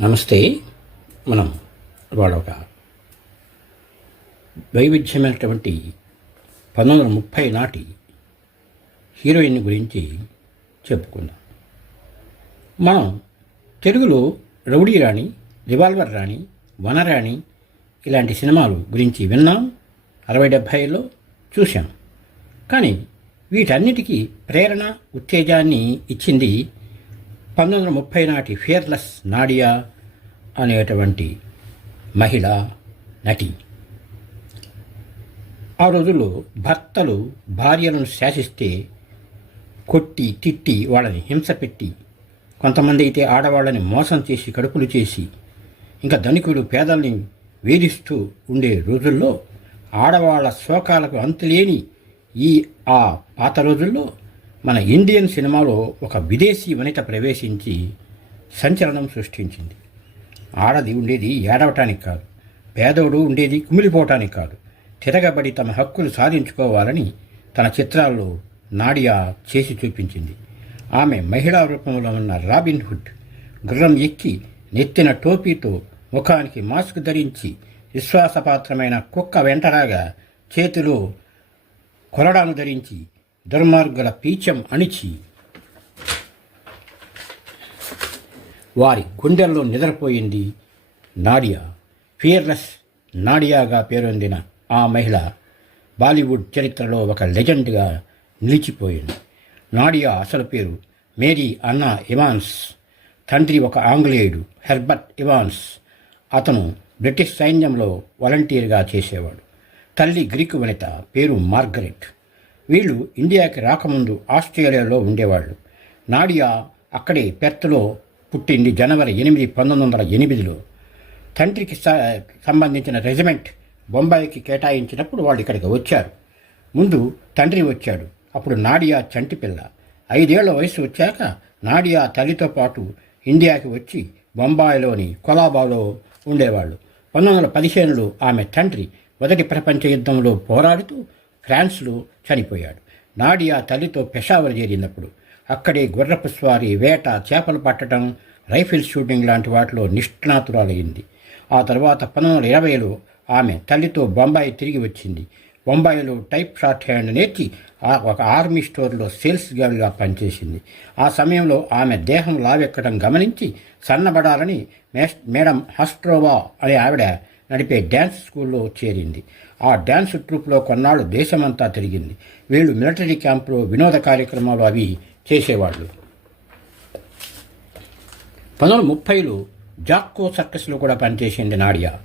నమస్తే. మనం వాళ్ళ ఒక వైవిధ్యమైనటువంటి పంతొమ్మిది వందల ముప్పై నాటి హీరోయిన్ గురించి చెప్పుకుందాం. మనం తెలుగులో రౌడీ రాణి రివాల్వర్ రాణి వనరాణి ఇలాంటి సినిమాలు గురించి విన్నాం అరవై డెబ్భైలో చూశాం. కానీ వీటన్నిటికీ ప్రేరణ ఉత్తేజాన్ని ఇచ్చింది పంతొమ్మిది వందల ముప్పై నాటి ఫియర్లెస్ నాడియా అనేటువంటి మహిళ నటి. ఆ రోజుల్లో భర్తలు భార్యలను శాసిస్తే కొట్టి తిట్టి వాళ్ళని హింస పెట్టి కొంతమంది అయితే ఆడవాళ్ళని మోసం చేసి కడుపులు చేసి ఇంకా ధనికులు పేదల్ని వేధిస్తూ ఉండే రోజుల్లో ఆడవాళ్ళ శోకాలకు అంతులేని ఈ ఆ పాత రోజుల్లో మన ఇండియన్ సినిమాలో ఒక విదేశీ వనిత ప్రవేశించి సంచలనం సృష్టించింది. ఆడది ఉండేది ఏడవటానికి కాదు పేదోడు ఉండేది కుమిలిపోవటానికి కాదు. తిరగబడి తమ హక్కులు సాధించుకోవాలని తన చిత్రాల్లో నాడియా చేసి చూపించింది. ఆమె మహిళా రూపంలో ఉన్న రాబిన్ హుడ్ గుర్రం ఎక్కి నెత్తిన టోపీతో ముఖానికి మాస్క్ ధరించి విశ్వాసపాత్రమైన కుక్క వెంటరాగా చేతిలో కొరడాను ధరించి దుర్మార్గుల పీచం అణిచి వారి గుండెల్లో నిద్రపోయింది నాడియా. ఫియర్లెస్ నాడియాగా పేరొందిన ఆ మహిళ బాలీవుడ్ చరిత్రలో ఒక లెజెండ్గా నిలిచిపోయింది. నాడియా అసలు పేరు మేరీ అన్నా ఇవాన్స్ తండ్రి ఒక ఆంగ్లేయుడు హెర్బర్ట్ ఇవాన్స్. అతను బ్రిటిష్ సైన్యంలో వాలంటీర్గా చేసేవాడు. తల్లి గ్రీకు వనిత పేరు మార్గరెట్. వీళ్ళు ఇండియాకి రాకముందు ఆస్ట్రేలియాలో ఉండేవాళ్ళు. నాడియా అక్కడే పెర్త్లో పుట్టింది జనవరి ఎనిమిది పంతొమ్మిది వందల ఎనిమిదిలో. తండ్రికి స- సంబంధించిన రెజిమెంట్ బొంబాయికి కేటాయించినప్పుడు వాళ్ళు ఇక్కడికి వచ్చారు. ముందు తండ్రి వచ్చాడు. అప్పుడు నాడియా చంటి పిల్ల. ఐదేళ్ళ వయసు వచ్చాక నాడియా తల్లితో పాటు ఇండియాకి వచ్చి బొంబాయిలోని కొలాబాలో ఉండేవాళ్ళు. పంతొమ్మిది వందల పదిహేనులో ఆమె తండ్రి మొదటి ప్రపంచ యుద్ధంలో పోరాడుతూ ఫ్రాన్స్లో చనిపోయాడు. నాడియా తల్లితో పెషావర్ చేరినప్పుడు అక్కడే గుర్రపు స్వారీ వేట చేపలు పట్టడం రైఫిల్ షూటింగ్ లాంటి వాటిలో నిష్ణాతురాలయ్యింది ఆ తర్వాత పంతొమ్మిది వందల ఇరవైలో ఆమె తల్లితో బొంబాయి తిరిగి వచ్చింది. బొంబాయిలో టైప్ షార్ట్ హ్యాండ్ నేర్చి ఆ ఒక ఆర్మీ స్టోర్లో సేల్స్ గర్ల్గా పనిచేసింది. ఆ సమయంలో ఆమె దేహం లావెక్కడం గమనించి సన్నబడాలని మేస్ మేడం హస్ట్రోవా అనే ఆవిడ నడిపే డ్యాన్స్ స్కూల్లో చేరింది. ఆ డ్యాన్స్ ట్రూప్లో కొన్నాళ్ళు దేశమంతా తిరిగింది. వీళ్ళు మిలిటరీ క్యాంపులో వినోద కార్యక్రమాలు అవి చేసేవాళ్ళు. పంతొమ్మిది ముప్పైలో జాక్కో సర్కస్లో కూడా పనిచేసింది నాడియా.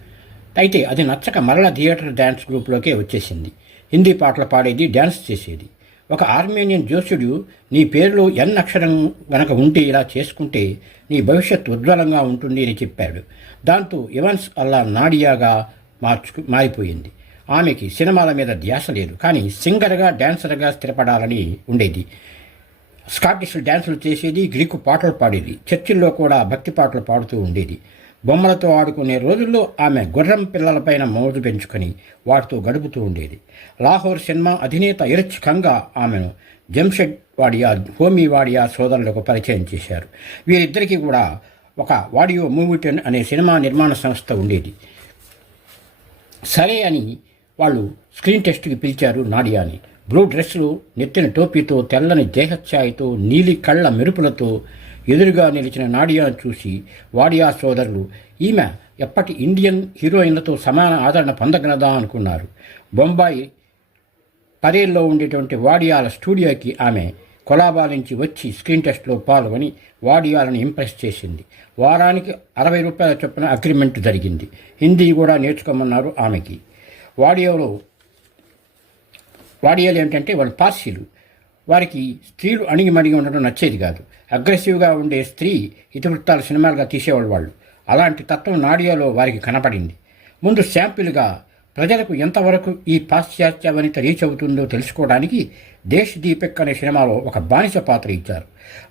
అయితే అది నచ్చక మరల థియేటర్ డ్యాన్స్ గ్రూప్లోకే వచ్చేసింది. హిందీ పాటలు పాడేది డ్యాన్స్ చేసేది. ఒక ఆర్మేనియన్ జోస్యుడు నీ పేరులో ఎన్ అక్షరం గనక ఉంటే ఇలా చేసుకుంటే నీ భవిష్యత్ ఉజ్వలంగా ఉంటుంది అని చెప్పాడు. దాంతో ఇవన్స్ అల్లా నాడియాగా మార్చుకు మారిపోయింది. ఆమెకి సినిమాల మీద ధ్యాస లేదు. కానీ సింగర్గా డ్యాన్సర్గా స్థిరపడాలని ఉండేది. స్కాటిష్ డ్యాన్సులు చేసేది గ్రీకు పాటలు పాడేది. చర్చిల్లో కూడా భక్తి పాటలు పాడుతూ ఉండేది. బొమ్మలతో ఆడుకునే రోజుల్లో ఆమె గుర్రం పిల్లలపైన మోజు పెంచుకొని వాటితో గడుపుతూ ఉండేది. లాహోర్ సినిమా అధినేత ఇరచ్ ఖంగా ఆమెను జంషెడ్ వాడియా హోమీ వాడియా సోదరులకు పరిచయం చేశారు. వీరిద్దరికీ కూడా ఒక వాడియో మూవిటెన్ అనే సినిమా నిర్మాణ సంస్థ ఉండేది. సరే అని వాళ్ళు స్క్రీన్ టెస్ట్కి పిలిచారు నాడియాని. బ్లూ డ్రెస్సులు నెత్తిన టోపీతో తెల్లని దేహఛాయతో నీలి కళ్ళ మెరుపులతో ఎదురుగా నిలిచిన నాడియాను చూసి వాడియా సోదరులు ఈమె ఎప్పటి ఇండియన్ హీరోయిన్లతో సమాన ఆదరణ పొందగలదా? అనుకున్నారు. బొంబాయి పరేల్లో ఉండేటువంటి వాడియాల స్టూడియోకి ఆమె కొలాబాలించి వచ్చి స్క్రీన్ టెస్ట్లో పాల్గొని వాడియాలను ఇంప్రెస్ చేసింది. వారానికి అరవై రూపాయల చొప్పున అగ్రిమెంట్ జరిగింది. హిందీ కూడా నేర్చుకోమన్నారు ఆమెకి. వాడియోలో వాడియాలు ఏంటంటే వాళ్ళు పార్సీలు. వారికి స్త్రీలు అణిగిమణిగి ఉండడం నచ్చేది కాదు. అగ్రెసివ్గా ఉండే స్త్రీ ఇతివృత్తాలు సినిమాలుగా తీసేవాళ్ళు వాళ్ళు అలాంటి తత్వం నాడియాలో వారికి కనపడింది. ముందు శాంపిల్గా ప్రజలకు ఎంతవరకు ఈ పాశ్చాత్య వనిత రీచ్ అవుతుందో తెలుసుకోవడానికి దేశ్ దీపిక్ అనే సినిమాలో ఒక బానిస పాత్ర ఇచ్చారు.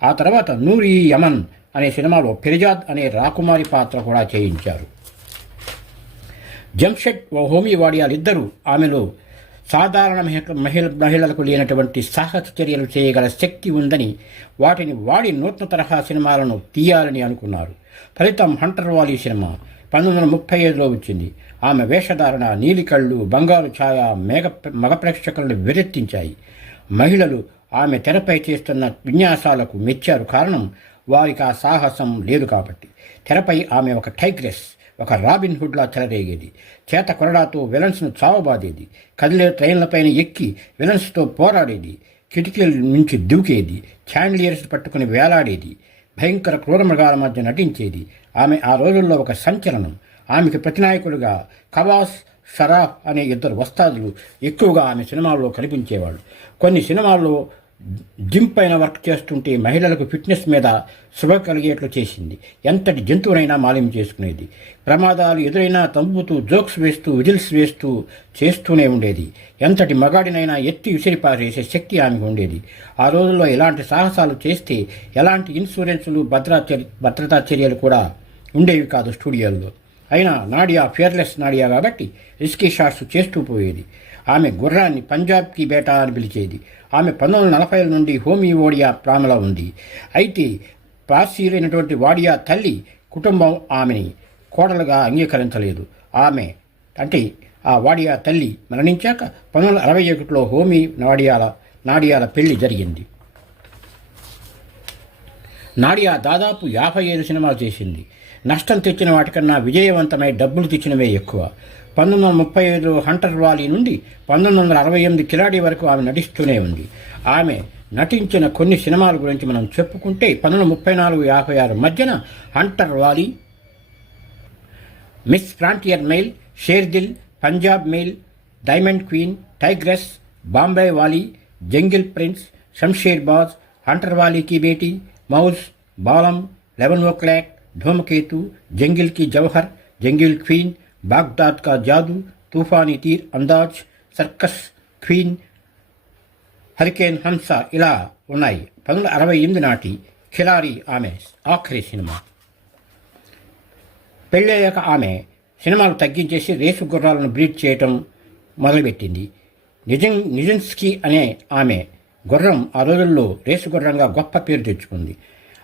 ఆ తర్వాత నూరి యమన్ అనే సినిమాలో ఫిరిజాద్ అనే రాకుమారి పాత్ర కూడా చేయించారు. జంషెడ్ ఓ హోమీ వాడియాలిద్దరూ ఆమెలో సాధారణ మహిళ మహిళ మహిళలకు లేనటువంటి సాహస చర్యలు చేయగల శక్తి ఉందని వాటిని వాడి నూతన తరహా సినిమాలను తీయాలని అనుకున్నారు. ఫలితం హంటర్ వాలీ సినిమా పంతొమ్మిది వందల ముప్పై ఐదులో వచ్చింది. ఆమె వేషధారణ నీలికళ్ళు బంగారు ఛాయ మేఘ మగ ప్రేక్షకులను వెరెత్తించాయి. మహిళలు ఆమె తెరపై చేస్తున్న విన్యాసాలకు మెచ్చారు. కారణం వారికి ఆ సాహసం లేదు కాబట్టి. తెరపై ఆమె ఒక టైగ్రెస్ ఒక రాబిన్ హుడ్లా చెలరేగేది. చేత కొరడాతో విలన్స్ను చావబాదేది. కదిలే ట్రైన్లపైన ఎక్కి విలన్స్తో పోరాడేది. కిటికీల నుంచి దూకేది. చాండ్లియర్స్ పట్టుకుని వేలాడేది. భయంకర క్రూరమృగాల మధ్య నటించేది. ఆమె ఆ రోజుల్లో ఒక సంచలనం. ఆమెకు ప్రతినాయకులుగా కవాస్ షరాఫ్ అనే ఇద్దరు వస్తాదులు ఎక్కువగా ఆమె సినిమాల్లో కనిపించేవాళ్ళు. కొన్ని సినిమాల్లో జిమ్ పైన వర్క్ చేస్తుంటే మహిళలకు ఫిట్నెస్ మీద శుభ కలిగేట్లు చేసింది. ఎంతటి జంతువునైనా మాలిం చేసుకునేది. ప్రమాదాలు ఎదురైనా తంపుతూ జోక్స్ వేస్తూ విజిల్స్ వేస్తూ చేస్తూనే ఉండేది. ఎంతటి మగాడినైనా ఎత్తి విసిరిపారేసే శక్తి ఆమెకు ఉండేది. ఆ రోజుల్లో ఇలాంటి సాహసాలు చేస్తే ఎలాంటి ఇన్సూరెన్సులు భద్రా భద్రతా చర్యలు కూడా ఉండేవి కాదు స్టూడియోల్లో. అయినా నాడియా ఫియర్లెస్ నాడియా కాబట్టి రిస్కీ షాట్స్ చేస్తూ పోయేది. ఆమె గుర్రాన్ని పంజాబ్కి బేటా అని పిలిచేది. ఆమె పంతొమ్మిది వందల నలభై నుండి హోమీ ఓడియా ప్రామలా ఉంది. అయితే పార్సీలైనటువంటి వాడియా తల్లి కుటుంబం ఆమెని కోడలుగా అంగీకరించలేదు. ఆమె అంటే ఆ వాడియా తల్లి మరణించాక పంతొమ్మిది వందల అరవై ఒకటిలో హోమీ నాడియాల నాడియాల పెళ్ళి జరిగింది. నాడియా దాదాపు యాభై ఐదు సినిమాలు చేసింది. నష్టం తెచ్చిన వాటికన్నా విజయవంతమై డబ్బులు తెచ్చినవే ఎక్కువ. పంతొమ్మిది వందల ముప్పై ఐదు హంటర్ వాలీ నుండి పంతొమ్మిది వందల అరవై ఎనిమిది కిలాడి వరకు ఆమె నటిస్తూనే ఉంది. ఆమె నటించిన కొన్ని సినిమాల గురించి మనం చెప్పుకుంటే పంతొమ్మిది ముప్పై నాలుగు యాభై ఆరు మధ్యన Hunterwali Miss Frontier Mail Sherdil Punjab mail diamond queen tigress Bombaywali jungle princess Shamsher Baaz Hunterwali ki Beti mouse బాలం eleven ఓ clock Dhoomketu జంగిల్కి Jawahar jungle queen Baghdad ka Jadu Toofani Teer Andaz circus queen hurricane Hansa ఇలా ఉన్నాయి. పంతొమ్మిది అరవై ఎనిమిది నాటి ఖిలారి ఆమె ఆఖరి cinema. పెళ్ళయ్యాక ఆమె సినిమాలు తగ్గించేసి రేసు గుర్రాలను బ్రీడ్ చేయటం మొదలుపెట్టింది. నిజం నిజన్స్కీ అనే ఆమె గుర్రం ఆ రోజుల్లో రేసు గుర్రంగా గొప్ప పేరు తెచ్చుకుంది.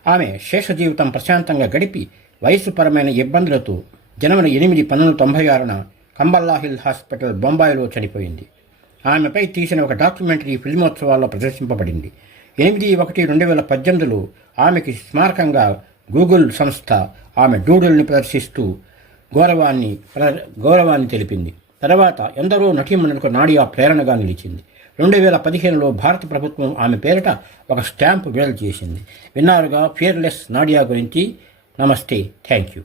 ఆమె శేష జీవితం ప్రశాంతంగా గడిపి వయస్సుపరమైన ఇబ్బందులతో జనవరి ఎనిమిది పంతొమ్మిది తొంభై ఆరున కంబల్లాహిల్ హాస్పిటల్ బొంబాయిలో చనిపోయింది. ఆమెపై తీసిన ఒక డాక్యుమెంటరీ ఫిల్మోత్సవాల్లో ప్రదర్శింపబడింది. ఎనిమిది ఒకటి రెండు వేల పద్దెనిమిదిలో ఆమెకి స్మారకంగా గూగుల్ సంస్థ ఆమె డూడుల్ని ప్రదర్శిస్తూ గౌరవాన్ని ప్ర- గౌరవాన్ని తెలిపింది. తర్వాత ఎందరో నటీమణులకు నాడియా ప్రేరణగా నిలిచింది. రెండు వేల పదిహేనులో భారత ప్రభుత్వం ఆమె పేరిట ఒక స్టాంప్ విడుదల చేసింది. విన్నారుగా ఫియర్లెస్ నాడియా గురించి. నమస్తే థ్యాంక్ యూ.